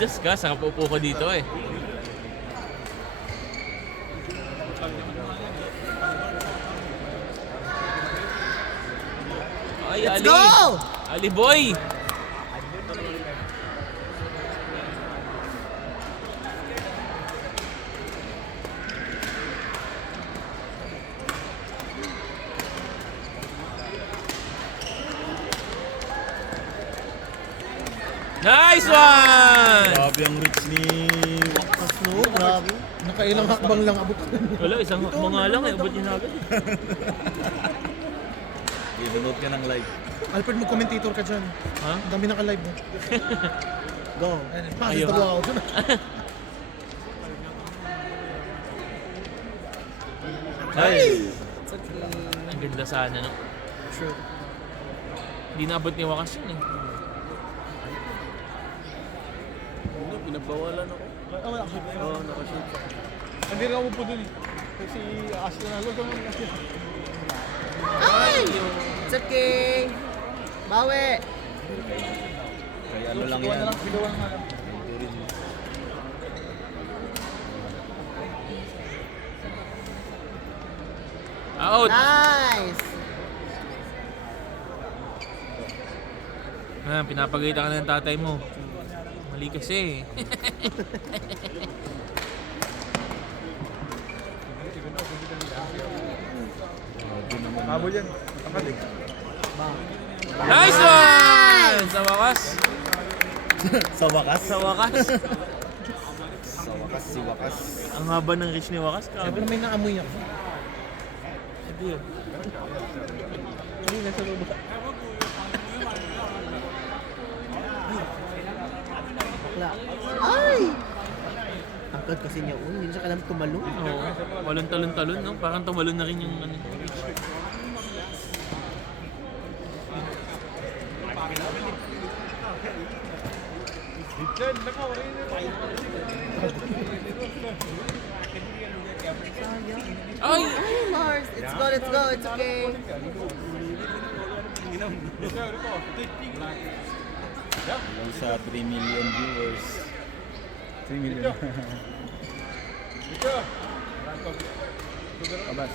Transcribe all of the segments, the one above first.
Diyos ka, saka upo ko dito eh. Ay, Let's Ali! go! Ali boy! Nice one! Grabe ang reach ni Wakas no, grabe. Nakailang hakbang lang abot. Wala, isang hakbo nga lang eh. Abot niya na agad. Ibunod ka ng live. Alfred, mag-commentator ka dyan. Ha? Ang dami naka-live mo. Go. Passes Ayaw. the ball. Ay! Ang ganda sana no. True. Hindi naabot ni Wakas yun eh. Pinagbawalan ako. Wala ka. Oo, nakashoot. Hindi rin ako po dun eh. Kasi Ashley na log naman kasi. Ay! It's okay. Bawi. Kaya ano lang yan. Bigawan nga lang. Out! Nice! Ah, pinapagalitan ka ng tatay mo. Mali kasi. Habol yan. Takalig. Nice one! Sa wakas. Sa wakas? Sa wakas. Sa wakas, si wakas. Ang haba ng reach ni Wakas. Siyempre may naamoy ako. Ito yun. Ano nasa loob? Bakla. Ay! Angkat kasi niya. Hindi siya kailangan tumalong. Oo. Walang talon-talon, no? Parang tumalon na rin yung ano. Ay! Ay, Mars! It's go, let's go. It's okay. Hanggang sa 3 million viewers. 3 million. Abas.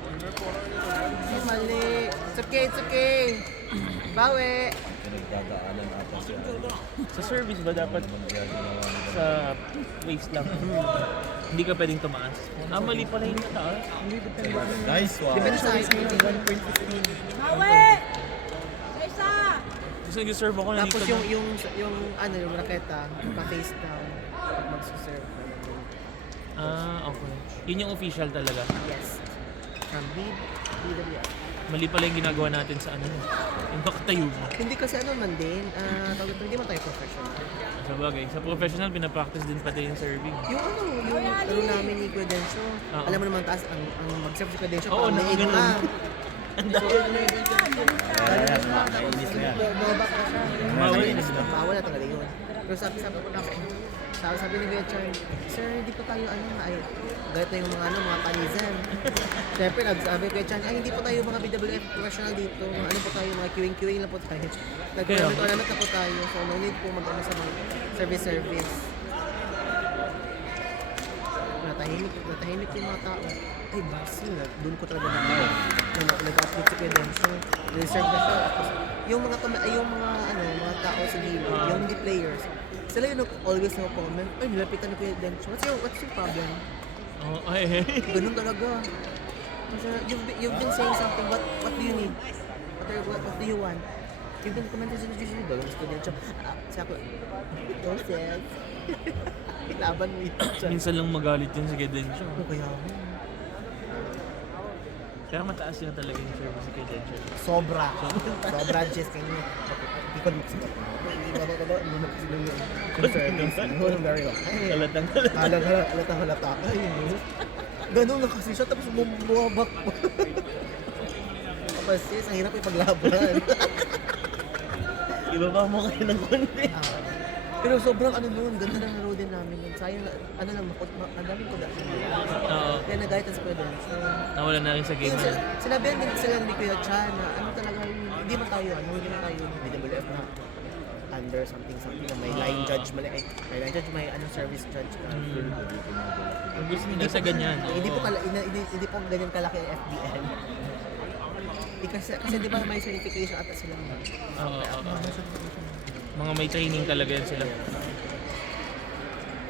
Ay, mali. It's okay, it's okay. Bawi. Pinagdadaanan ata siya. Sa service ba dapat Ginawa nila. sa waist lang? Hindi ka pwedeng tumaas. Ah, mali pala yung mataas. Nice one. Depende sa height mo. Gusto nag-serve ako na Tapos dito. yung ano, yung raketa, pa-face down. Pag magsuserve ka lang yun. Ah, okay. Yun yung official talaga. Yes. From BWF. Mali pala yung ginagawa natin sa ano. Yung nakatayo mo. Hindi kasi ano man din, tawag ito, hindi man tayo professional. Sa bagay, sa professional, pinapractice din pati yung serving. Yung ano namin ni Credencio, Oo. alam mo naman taas, ang mag-serve si Credencio, Oo, parang may nakaganon. ka. Ang dami. Ayan, nainis na yan. Bumabak na siya. Bawal na sila. Bawal na talaga yun. Pero sabi ko na, sabi ni Kuya Char, sir, hindi po tayo ay, galit na yung mga mga panizan. Siyempre, sabi ko Kuya Chan, ay hindi po tayo mga BWF professional dito. Mga ano po tayo, mga QA lang po tayo. Nag-tournament na po tayo. So, no need po mag-ano sa mga service. Natahimik yung mga tao. Ay, basi, doon ko talaga nag-upload si Credencio. Reserve na siya. Tapos, yung mga tao sa gilid, yung hindi players, sila yung always na comment, ay, nilapitan ni Credencio. What's your problem? Oh, ay. Ganun talaga. Kasi you've been saying something, what do you need? What do you want? You've been commenting sa usually ba? Gusto din siya. Siya ko, no sense. Laban mo yun. Minsan lang magalit yun sa Gedensyo. Ano kaya ako? Pero mataas yun talaga yung service sa Gedensyo. Sobra. Sobra, Jess. Kaya niya. Ikon mo kasi. Hindi mo kasi lang yun. Service. Very well. Halatang halata ka. Ganun na kasi siya. Tapos bumabak pa. Tapos sis, ang hirap ipaglaban. Ibaba mo kayo ng konti. Pero sobrang ano nun, ganda ng laro din namin yun. Sayang, ano lang, ang daming production. Oo. Kaya nag-guidance ko din. So, Nawala na rin sa game yun, na. sinabihan din sila ni Kuya Chan na ano talaga, hindi man tayo BWF na under something na may line judge, may ano service judge na. Ang gusto nila sa ganyan. Hindi po ganyan kalaki ang FBL. Kasi di ba may certification ata sila. Oo. Mga may training talaga yan sila.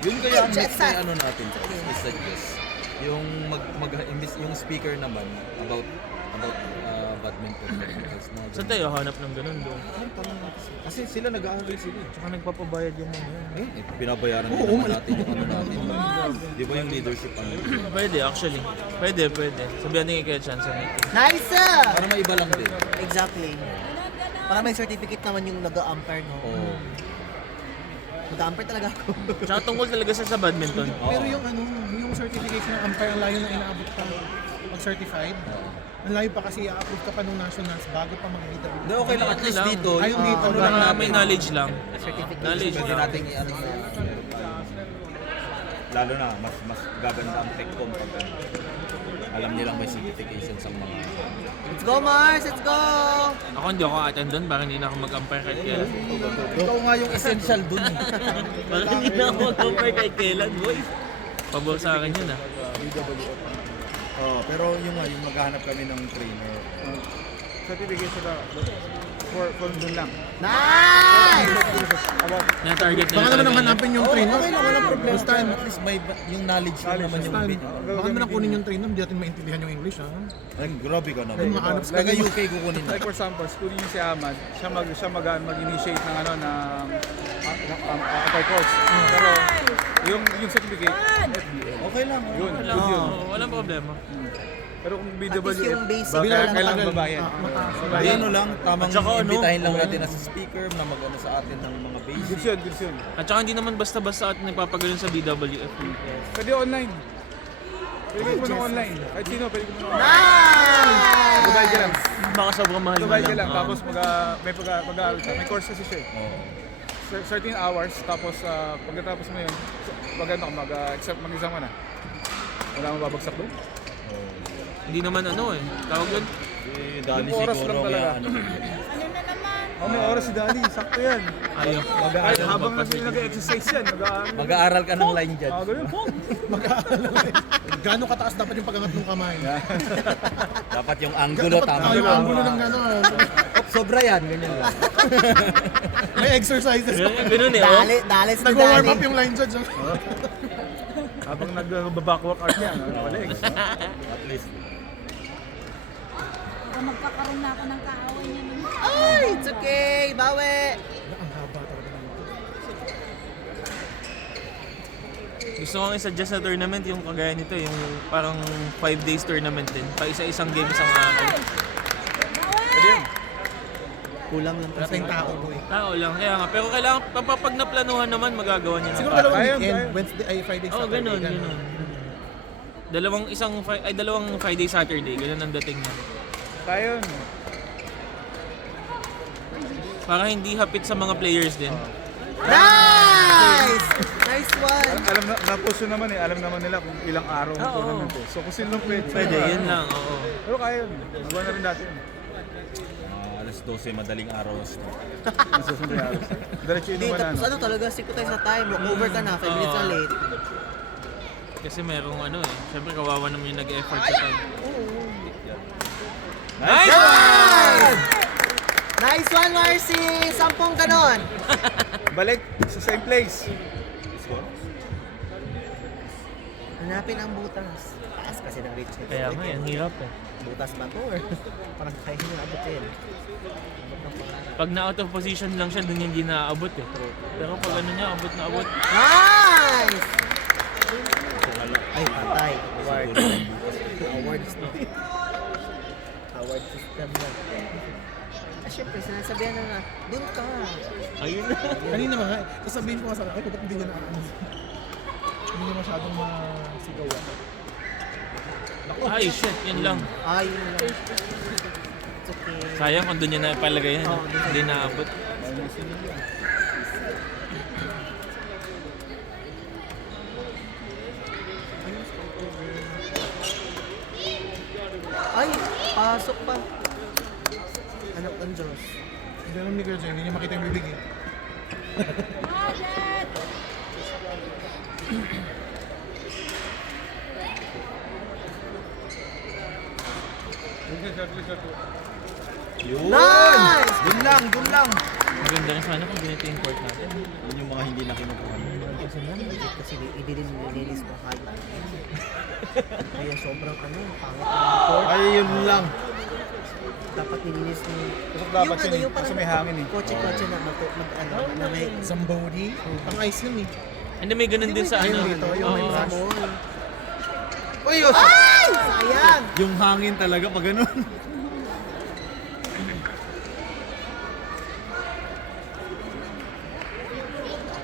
Yun kaya ang Jet next set. na ano natin, is yung imbis yung speaker naman about badminton technicals na. Saan tayo hanap ng ganun doon? Kasi sila nag-aaral sila. Tsaka nagpapabayad yung mga yan. Binabayaran din naman natin yung ano natin. Di ba yung leadership ano? Pwede actually. Pwede. Sabihan din kay Chance sa meeting. Nice! Para maiba lang din. Exactly. Para may certificate naman yung nag-umpire, no? Oo. Nag-umpire talaga ako. Tsaka tungkol talaga sa badminton. Pero yung ano, yung certification ng umpire, ang layo na inaabot ka mag-certified. Ang layo pa kasi i-approve ka pa ng nationals bago pa mag-BWF. Hindi, okay lang. At least lang. dito, Ayun yung dito ano lang lang Mga natin. may knowledge lang. Certificate. Knowledge Pwede lang. natin i-ano. Lalo na, mas gaganda ang TechCom pag alam nilang may certification sa mga... Let's go, Mars! Let's go! Ako hindi ako attend doon, baka hindi na ako mag-umpire kahit kailan. Ikaw nga yung essential dun eh. Baka hindi na ako mag-umpire kahit kailan, boy. Pabor sa akin yun ah. Oh, pero yung maghahanap kami ng trainer. Certification na for dun lang. Nice! Na-target Baka naman ang talaga hanapin yung trainer. Okay lang, walang problema. Basta, At least may yung knowledge lang naman yung basta, bit. baka naman ang kunin yung trainer, hindi natin maintindihan yung English, ha? Ay, grabe ka naman. Ay, maanap sa Taga ganun. UK kukunin na. Like for example, schooling niyo si Ahmad, siya mag-initiate ng ano ng anti-course. Pero yung certificate, FBA. Okay lang. Yun, Wala, good yun. walang problema. Pero kung At least yung BWF, basic kailangan tagal. babayan. Ay, ano lang, tamang At saka ano, imbitahin lang natin as a speaker na mag-ano sa atin ng mga basic. Goods yun. At saka hindi naman basta-basta at nagpapagaling sa BWF. Pwede online. Pwede mo ng online. Kahit sino, pwede mo ng online. Nice! Dubai ka lang. Baka sobrang mahal Dubai ka lang. Oo. Tapos mag-aaral ka. May course kasi siya eh. Oo. 13 hours, tapos pagkatapos mo yun, mag-exam ka na. Wala mo babagsak doon. Hindi naman ano eh. Tawag yun? Dali Yung oras siguro lang kaya talaga. ano. Oh, may oras si Dali. Sakto yan. Ayaw. Kahit Ayaw habang magpasigil. nag-exercise yan, mag-aaral. Mag-aaral ka ng line judge. Ganun. Gano'ng kataas dapat yung pag-angat ng kamay? Dapat yung angulo tama. Yung angulo ng gano'n. Sobra yan, ganyan lang. May exercises. Ganun eh. Oh. Dali si Nag-warm Dali. up yung line judge. Habang nag-backworkout yan, legs. At least. Baka magkakaroon na ako ng kaaway niya. Ay, it's okay. Bawi. Ang haba talaga ng Gusto kong i-suggest na tournament yung kagaya nito, yung parang 5 days tournament din. Pa isa-isang game isang araw. Kulang lang Wala tayong tao, boy. Tao lang, kaya nga. Pero kailangan, pag naplanuhan naman, magagawa niya Siguro naman. dalawang Ayun, weekend, ayun. Wednesday, ay Friday, Oo, Saturday. ganun. Dalawang Friday, Saturday. Ganun ang dating na. Tayo. Para hindi hapit sa mga players din. Nice! Nice one. Alam na, na-post naman eh. Alam naman nila kung ilang araw ang Oo. tournament eh. So kung sino lang pwede. Pwede, yun lang. Oo. Pero kaya yun. Nagawa na rin dati yun. Alas 12, madaling araw. Nasusunod yung araw. Diretso Hindi, inuman na. tapos ano talaga, siko tayo sa time. Over ka na, 5 minutes na late. Kasi merong ano eh. Siyempre kawawa naman yung nag-effort sa time. Nice! Nice! Nice one, Marcy! 10 ganon. Balik sa same place. Hanapin ang butas. Taas kasi ng reach. Kaya nga, ang hirap eh. Butas ba to or parang kaya nyo abutin? Pag na-out of position lang siya, dun yung hindi naaabot eh. Pero pag ano niya, abot na abot. Nice! Ay, patay. Award. Awards no. Award system na. Ah, syempre, sinasabihan na dun ka. Ayun na. Kanina ba nga, sasabihin ko nga sa akin, ba't hindi niya na hindi niya masyadong masigawan. Ay, shit, yun lang. Ay, yun lang. It's okay. Sayang kung doon niya napalagay yan. Oo, Hindi naabot. Pasok pa. Anak ng Diyos. Hindi alam ni Kuya Jay, hindi niya makita yung bibig eh. Yun! Nice! Dun lang, dun lang! Maganda rin sana kung ganito yung court natin. Yun yung mga hindi na kinukuha. Kasi man, kasi hindi din nilinis ko kahit. Kaya sobrang pangit ng court. Ay, yun lang. Dapat nilinis mo. Pasok dapat yun eh, kasi may hangin eh. Kotse-kotse na na may Zamboni. Pang ice yun eh. Hindi, may ganun din sa Ayun ano. dito, yung may Oo. brush. Samon. Uy, yun! Ay! Sayang! Yung hangin talaga pag ganun.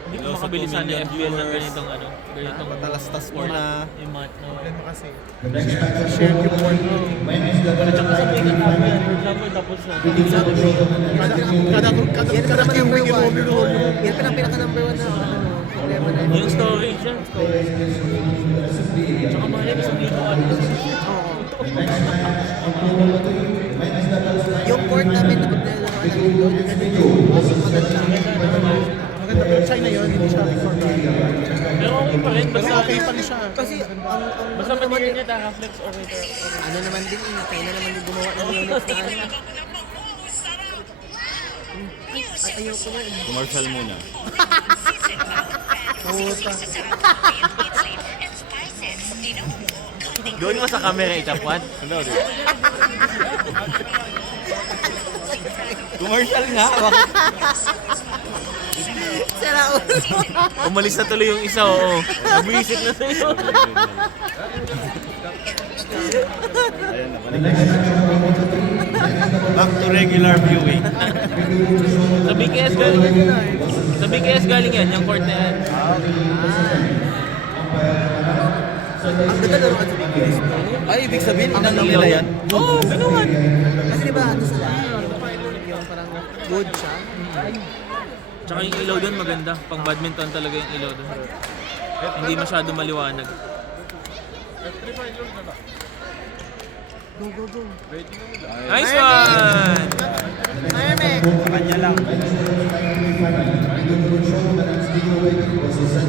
Hindi ko makabili sana yung FPL ng ganitong ano. Ganitong Patalastas mo court. na. Yung mat, no? Problema kasi. Share yung board. At saka sa play na tama yan. For example, tapos na. Kada game week, i-roll. Yan pa ang pinaka-number 1 na problema na Yung storage yan. Tsaka mahal yung isang libo ano. Oo. Yung court namin na pagdalaroan namin doon, maganda. Maganda pero China yun, hindi siya before brand. Pero okay pa rin. Pero Basta, okay pa rin siya. Kasi ang basta manira niya tayo, flex okay pero okay. ano naman din, kaya na naman din gumawa ng units na ano. Ay, ayaw ko na eh. Commercial muna. Puta. Gawin mo sa camera itapwan. Ano, di? Commercial nga. Bakit? Sira ulo. Umalis na tuloy yung isa, oo. Nabwisit na sa'yo. Ayan na, balik. Back to regular viewing. Sa BKS galing yan, yung court na yan. Ang ganda laruan sa BBS. Ay, ibig sabihin, inano nila yan? Oo, ganoon. Kasi di ba ano sila, yung parang wood siya. Tsaka yung ilaw doon maganda. Pang badminton talaga yung ilaw doon. Hindi masyado maliwanag. Go, go, go. Nice one! Mermek! Kanya lang.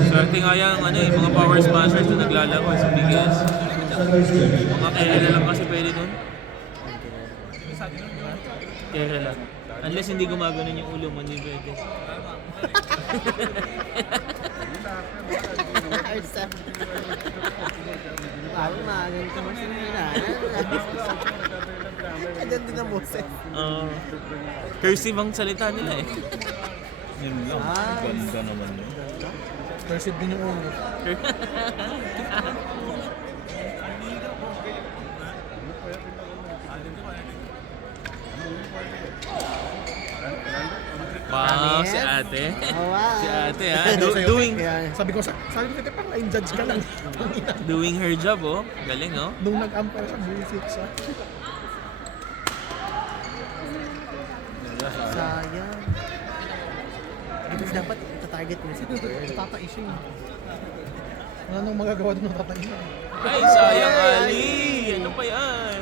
Swerte nga yung ano, eh, mga power smashers na naglalaro sa BKS. Mga Kerala lang kasi pwede doon. Kerala. Unless hindi gumagano yung ulo mo, hindi pwede. Parang magang ka mas nila. Ayan din ang boses. Cursive ang salita nila eh. Yun lang. Ganda naman yun. Cursive din yung ulo. Wow, si ate. Oh, wow. Si ate ha. Sa'yo, Doing, Yan. Sabi ko, parang line judge ka lang. doing her job oh. Galing oh. Nung nag-umpire siya, bullshit siya. Sayang. Kasi dapat itatarget mo si girl. Tatai siya eh. Wala nang magagawa doon ng tatai siya. Ay, sayang Ali! Ano pa yan?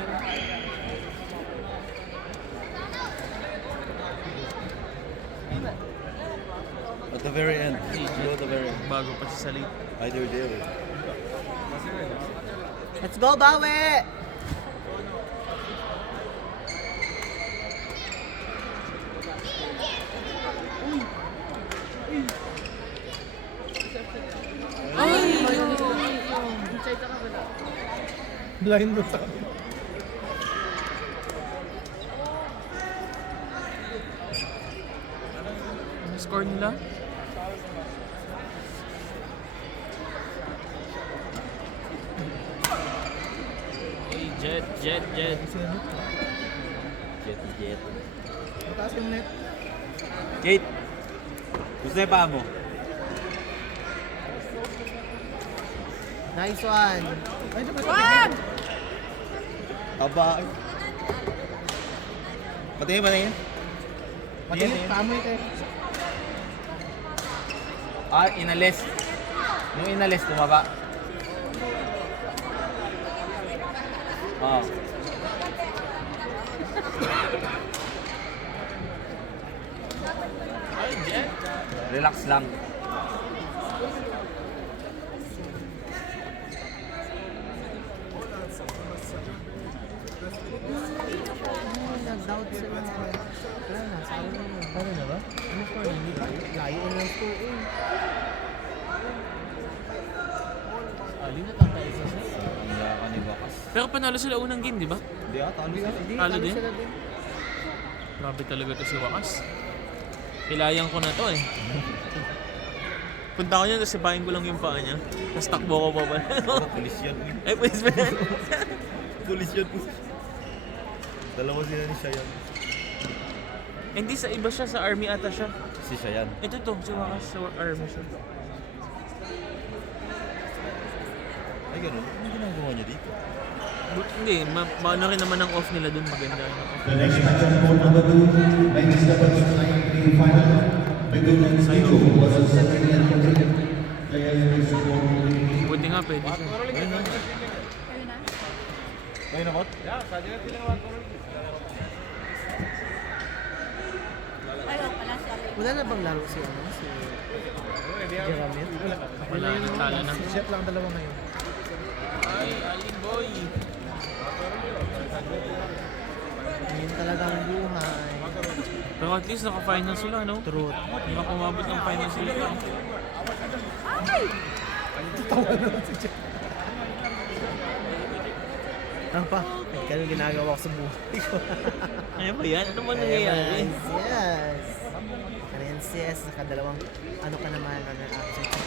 At the very end. Go at the very end. Bago pa si Salit. Either there. Let's go, Bawi! Blind mo sa kanila. Ano score nila? Hey, Jet. Jet. Mataas yung net. Kate! Gusto na yung paa mo? Nice one. Ay, diba sa Aba. Patingin, patingin. Patingin, tama ito eh. Ah, inalis. Yung inalis, tumaba. Oo. Relax lang. Nag-doubt sila. Wala na, sabi na yun. Paano na ba? Ano score na? Hindi tayo. Layo na lang score eh. Ali na tanda isa siya. Ang yakan ni Bakas. Pero panalo sila unang game, di ba? Hindi talo sila. Hindi, Talo talo din? sila din. Grabe talaga to si Wakas. Pilayang ko na to eh. Punta ko niya, tapos sipahin ko lang yung paa niya. Tapos takbo ko pa pala. Pulis yan. Ay, please ba yan? Pulis yan. Dalawa sila ni Shayan. Hindi, sa iba siya, sa army ata siya. Si Shayan. Ito to, si Wakas, sa army siya. Ay ganun. Ano ginagawa niya dito? Hindi, maano rin naman ang off nila dun, maganda. The next match on court number 2, ladies doubles tonight final. Begonias Nico was a second and third. Players will support the Buti nga, pwede siya. Ayun na. Ayun na. Ayun na, Kot? Ay, oh, pala si Alex. Wala na bang laro si ano? Si Jeramit? Wala na, tala na. Jet lang ang dalawa ngayon. Ay, Alin boy! Ngayon talaga ang buhay. Pero at least naka-final sila, no? Truth. Hindi ka kumabot ng final sila. Ano pa? Ganun ginagawa ko sa buhay ko. Ano ba yan? Ano ba nangyayari? Yes. Yes, nakadalawang ano ka naman, ano, absent sa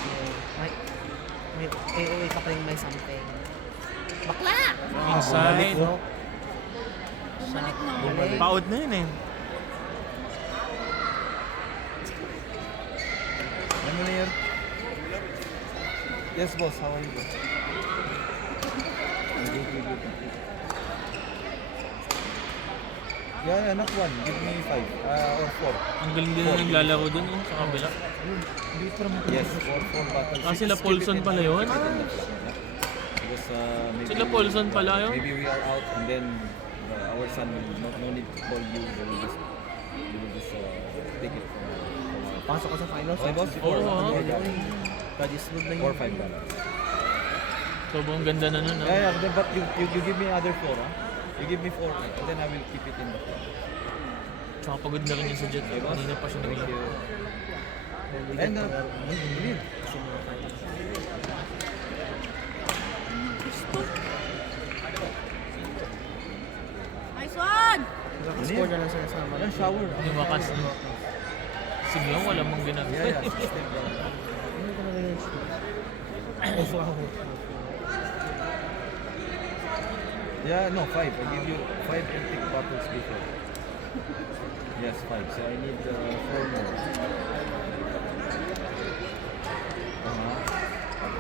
may AOA ka pa rin may something. Bakla! Inside. Bumalik na. Bumalik. Paod na yun eh. Ano na yan? Yes, boss. How are you? Yeah, knock one. Give me 5 or 4. Ang galing din na naglalaro dun, oh, sa kabila. Yes, 4 battles. Ah, sila Paulson pala yun? Because maybe, Sila Paulson pala yun? Maybe we are out and then our son no need to call you. They will just take it from Pasok ko sa finals. Okay, boss. Oo, ah. Kadismod na 4 yun. 5 battles. Sobrang ganda na nun, ah. Yeah, then, but you give me other 4, huh? You give me 4 and then I will keep it in the floor. Tsaka pagod na rin yun sa Jet. Kanina pa siya Thank naglaro. you. And believe. Nice one! Score na lang sila sa mga. Yan, shower. Yung Wakas. Sige, wala mong ginagawa. Yeah, yeah. Ano talaga yun? Yeah, no, 5. I give you 5 antique bottles before. Yes, 5. So I need 4 more.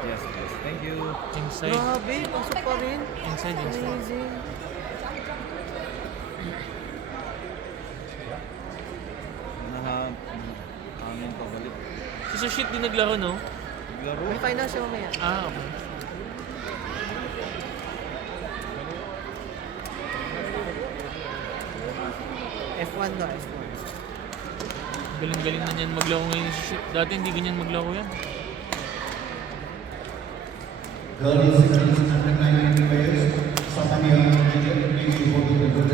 Yes, yes. Thank you. Inside. Grabe, pasok pa rin. Inside. Amazing. Hangin pa balik. Si Sushit din naglaro, no? Naglaro. May final siya mamaya. Ah, okay. F1 daw, F1. Galing-galing na niyan maglaro ngayon si Sushit. Dati hindi ganyan maglaro yan. girls under 19 players. Samania needs to hold the good.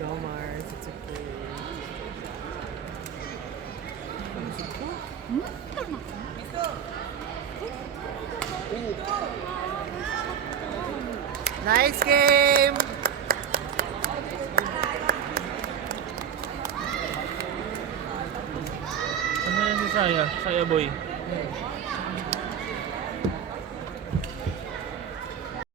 Go Mars, it's okay. Nice game! Ano yan si Saya? Saya boy.